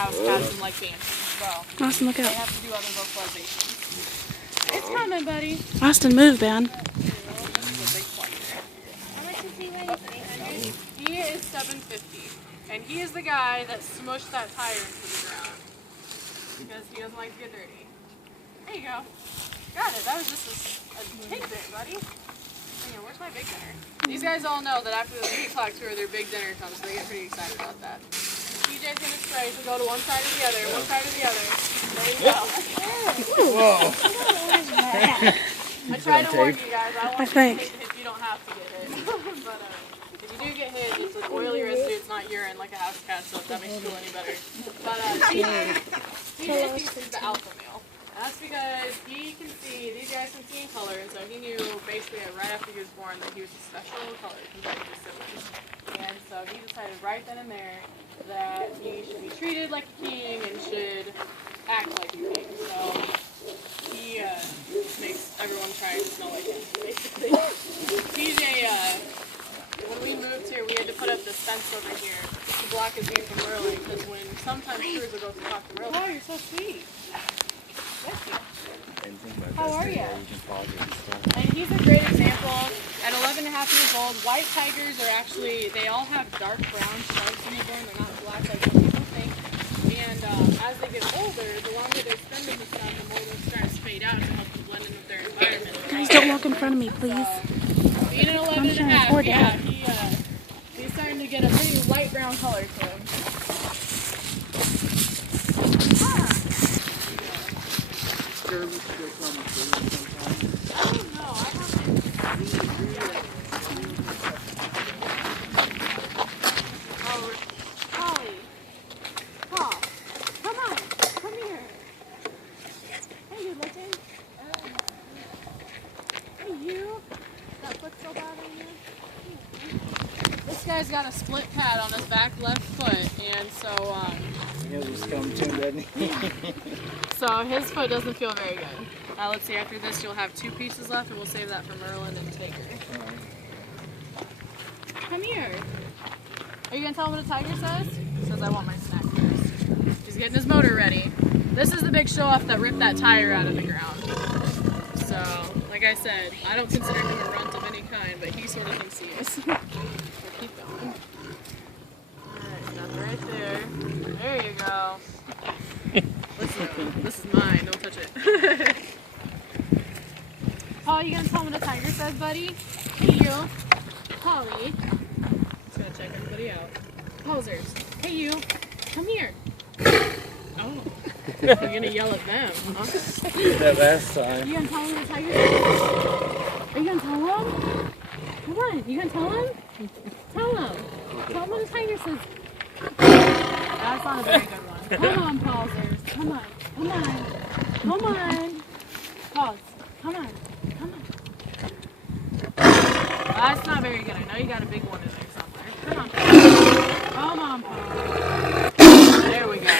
house cats and like games. So Austin, look they out. have to do other vocalizations. It's coming, buddy. Austin, move, man. This is a big plunger. How much is he weighing? 800? He is 750. And he is the guy that smushed that tire into the ground. Because he doesn't like to get dirty. There you go. Got it. That was just a tidbit, buddy. Hang on, where's my big dinner? These guys all know that after the meat clock tour, their big dinner comes, so they get pretty excited about that. TJ's gonna spray, so go to one side or the other, one side or the other. There you go. Whoa. I try to warn you guys. I don't want you to think. get hit if you don't have to get hit. But if you do get hit, it's an oily residue. It's not urine like a house cat, so if that makes you feel any better. But TJ thinks he's the alpha male. That's because he can see, these guys can see in color, and so he knew basically right after he was born that he was a special color compared to his siblings. And so he decided right then and there that he should be treated like a king and should act like a king. So he makes everyone try to smell like him, basically. TJ, when we moved here, we had to put up this fence over here to block his view from Merlin, because when sometimes tours will go to talk to Merlin. Oh, you're so sweet. How are you? And he's a great example. At 11 and a half years old, white tigers are actually, they all have dark brown stripes in the bone. They're not black like some people think. And as they get older, the longer they spend in the sun, the more those stripes fade out to help them blend in with their environment. Guys, don't walk in front of me, please. Being an 11 and a half, yeah, he's starting to get a pretty light brown color to him. This guy's got a split pad on his back left foot, and so He'll just come to him, doesn't he? so his foot doesn't feel very good. Now let's see, after this you'll have 2 pieces left, and we'll save that for Merlin and Taker. Come here. Are you gonna tell him what a tiger says? He says, I want my snack first. He's getting his motor ready. This is the big show-off that ripped that tire out of the ground. So, like I said, I don't consider him a runt of any kind, but he sort of thinks he is. So keep going. Alright, stop right there. There you go. Listen, this is mine, don't touch it. Paul, you gonna tell me what a tiger says, buddy? Hey you. Polly. Just gonna check everybody out. Posers. Hey you. Come here. Oh. You're gonna yell at them, huh? That last time. You gonna tell him what a tiger says? Are you gonna tell him? Come on, you gonna tell him? Tell him. Tell him what a tiger says. That's not a very good one. Come on, pausers. Come on. Come on. Come on. Pause. Come on. Come on. That's not very good. I know you got a big one in there somewhere. Come on. Come on, Paul. There we go.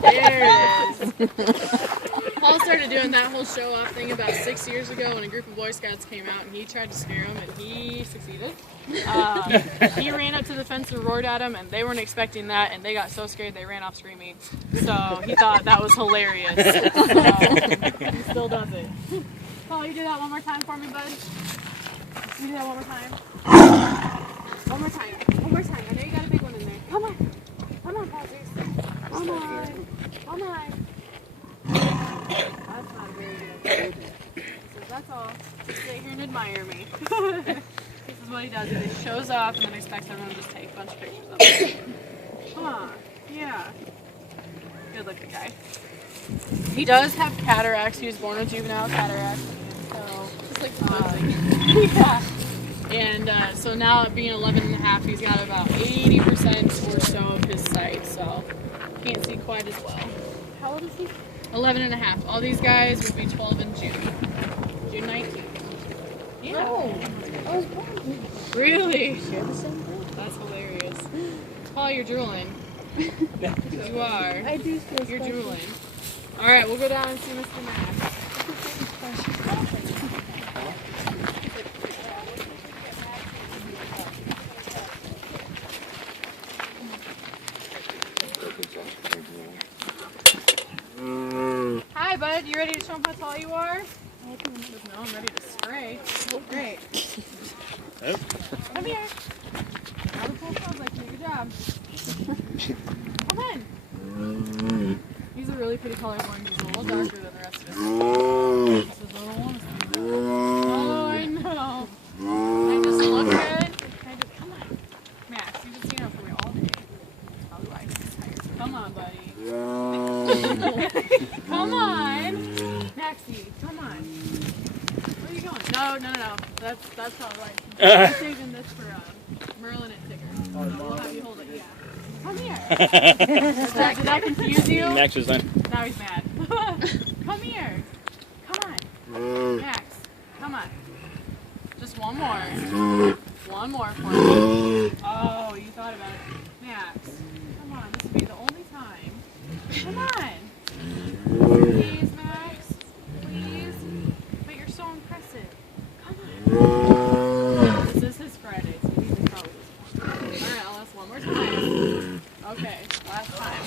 There it is. Paul started doing that whole show-off thing about 6 years ago when a group of Boy Scouts came out and he tried to scare them and he succeeded. He ran up to the fence and roared at them and they weren't expecting that and they got so scared they ran off screaming. So he thought that was hilarious. So he still does it. Paul, you do that one more time for me, bud? You do that one more time? One more time. One more time. I know you got a big one in there. Come on. Come on, Paul. Come on. Come on. That's not very good. He says, that's all. Just sit here and admire me. This is what he does. He just shows off and then expects everyone to just take a bunch of pictures of him. Come on. Yeah. Good looking guy. He does have cataracts. He was born with juvenile cataracts. So, just like yeah. And so now at being 11 and a half, he's got about 80% or so of his sight. So, can't see quite as well. How old is he? 11 and a half. All these guys would be 12 in June. June 19th. Yeah. Oh, I was born. Really? That's hilarious. Paul, you're drooling. You are. I do feel You're special. drooling. Alright, we'll go down and see Mr. Matt. good? You ready to show them how tall you are? No, I'm ready to spray. Oh, great. Come here. How the pool smells like you. Good job. Come on. He's a really pretty color orange. He's a little darker than the rest of us. This is a little one. Oh, I know. I just look good. Come on. Max, you've been seeing him for me all day. Probably why he's tired. Come on, buddy. Come on. Maxie, come on. Where are you going? No. That's probably why. I'm saving this for Merlin and Tigger. We'll have you hold it, yeah. Come here. Did that confuse you? Max is done. Now he's mad. Come here. Come on. Max, come on. Just one more. One more for me. Oh, you thought about it. Max, come on. This will be the only time. Come on. Please, Max. Please. But you're so impressive. Come on. This is his Friday, so he's in trouble. Alright, I'll ask one more time. Okay, last time.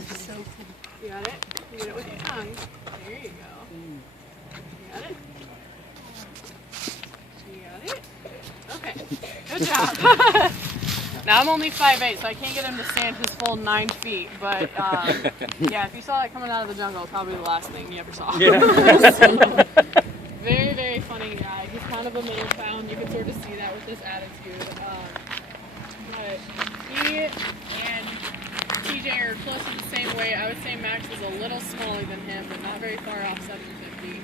So cool. You got it? You get it with your tongue. There you go. You got it? You got it? Okay. Good job. Now I'm only 5'8", so I can't get him to stand his full 9 feet. But yeah, if you saw that coming out of the jungle, probably the last thing you ever saw. Yeah. So, very, very funny guy. He's kind of a middle clown. You can sort of see that with his attitude. But he and TJ are close in the same way. I would say Max is a little smaller than him, but not very far off 750.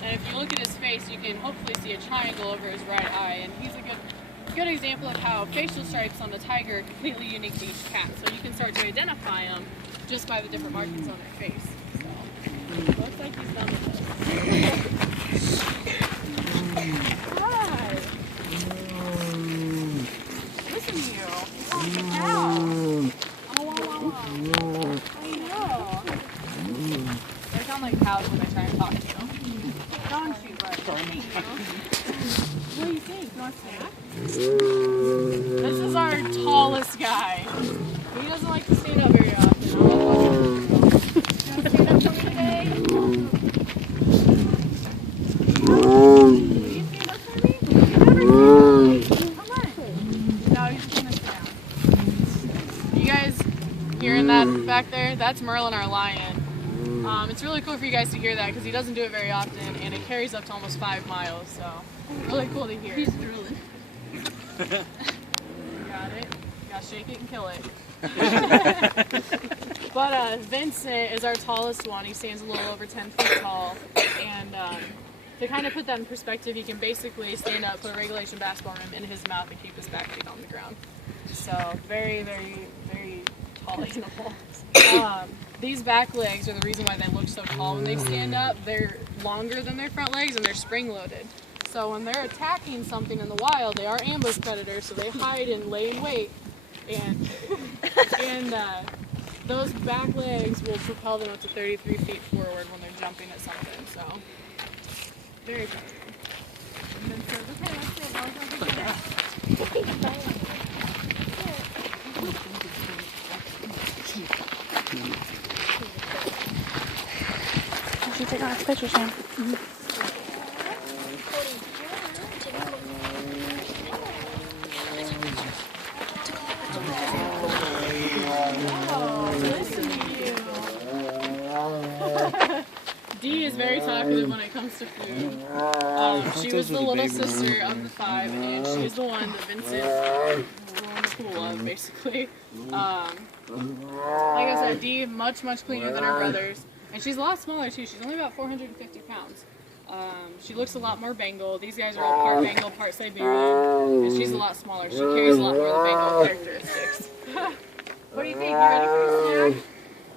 And if you look at his face, you can hopefully see a triangle over his right eye. And he's a good example of how facial stripes on the tiger are completely unique to each cat. So you can start to identify them just by the different markings on their face. So looks like he's done with this. Hi. Listen to you. You want to get out. Oh. I know. They sound like cows when they try and talk to you. Don't you, but thank you. What do you think? You want a snack? This is our tallest guy. He doesn't like to stand up very often. You want to stand up for me today? Will you stand up for me? You never stand up. Come on. No, he's gonna sit down. You guys hearing that back there? That's Merlin, our lion. It's really cool for you guys to hear that because he doesn't do it very often, and it carries up to almost 5 miles, so really cool to hear. He's drooling. Got it. You gotta shake it and kill it. But Vincent is our tallest one. He stands a little over 10 feet tall, and to kind of put that in perspective, he can basically stand up, put a regulation basketball rim in his mouth, and keep his back feet on the ground. So very, very, very tall animal. These back legs are the reason why they look so tall when they stand up. They're longer than their front legs and they're spring-loaded. So when they're attacking something in the wild, they are ambush predators, so they hide and lay in wait. And those back legs will propel them up to 33 feet forward when they're jumping at something. So very fascinating. And then says, okay, that's it. Now we're going to do that. You should take our picture, Sam. Dee is very talkative when it comes to food. She was the little sister of the 5, and she's the one that Vincent grew in the pool of, basically. Like I said, Dee much cleaner than her brothers, and she's a lot smaller too. She's only about 450 pounds. She looks a lot more Bengal. These guys are all part Bengal, part Siberian, and she's a lot smaller. She carries a lot more of the Bengal characteristics. What do you think? You ready for a snack?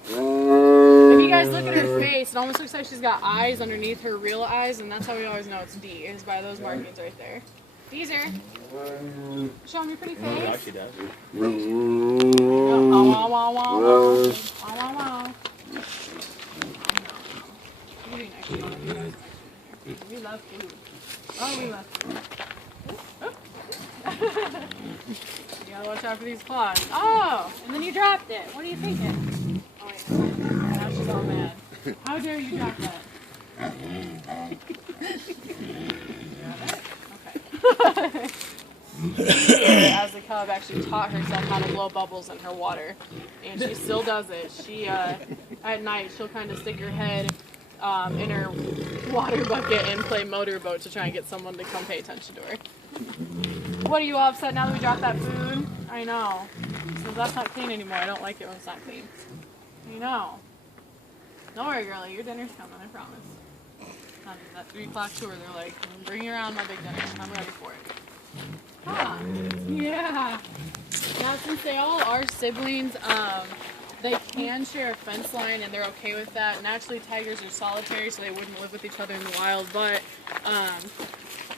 If you guys look at her face, it almost looks like she's got eyes underneath her real eyes, and that's how we always know it's Dee, is by those markings right there. Deezer, show them your pretty face. Yeah, she does. We love food. Oh, we love food. You gotta watch out for these claws. Oh, and then you dropped it. What are you thinking? Oh, yeah. Now she's all mad. How dare you drop that? Okay. As a cub, actually taught herself how to blow bubbles in her water, and she still does it. She at night she'll kind of stick her head in her water bucket and play motorboat to try and get someone to come pay attention to her. What, are you all upset now that we dropped that food? I know. So that's not clean anymore. I don't like it when it's not clean. I know. Don't worry, girlie. Your dinner's coming. I promise. That 3 o'clock tour, they're like, bring you around my big dinner. I'm ready for it. Huh. Yeah. Now, since they all are siblings, they can share a fence line, and they're okay with that. Naturally, tigers are solitary, so they wouldn't live with each other in the wild, but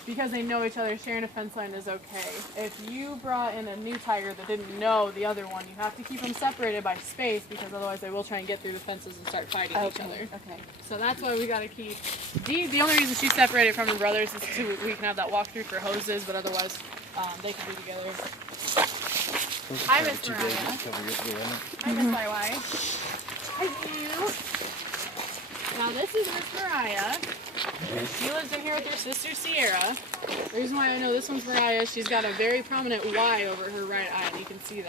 because they know each other, sharing a fence line is okay. If you brought in a new tiger that didn't know the other one, you have to keep them separated by space, because otherwise they will try and get through the fences and start fighting each other. Okay. So that's why we gotta keep Dee. The only reason she's separated from her brothers is so we can have that walkthrough for hoses, but otherwise they can be together. Hi, Miss Mariah. Hi, Miss Mariah. Hi, you. Now this is Miss Mariah. She lives in here with her sister Sierra. The reason why I know this one's Mariah, she's got a very prominent Y over her right eye, and you can see that.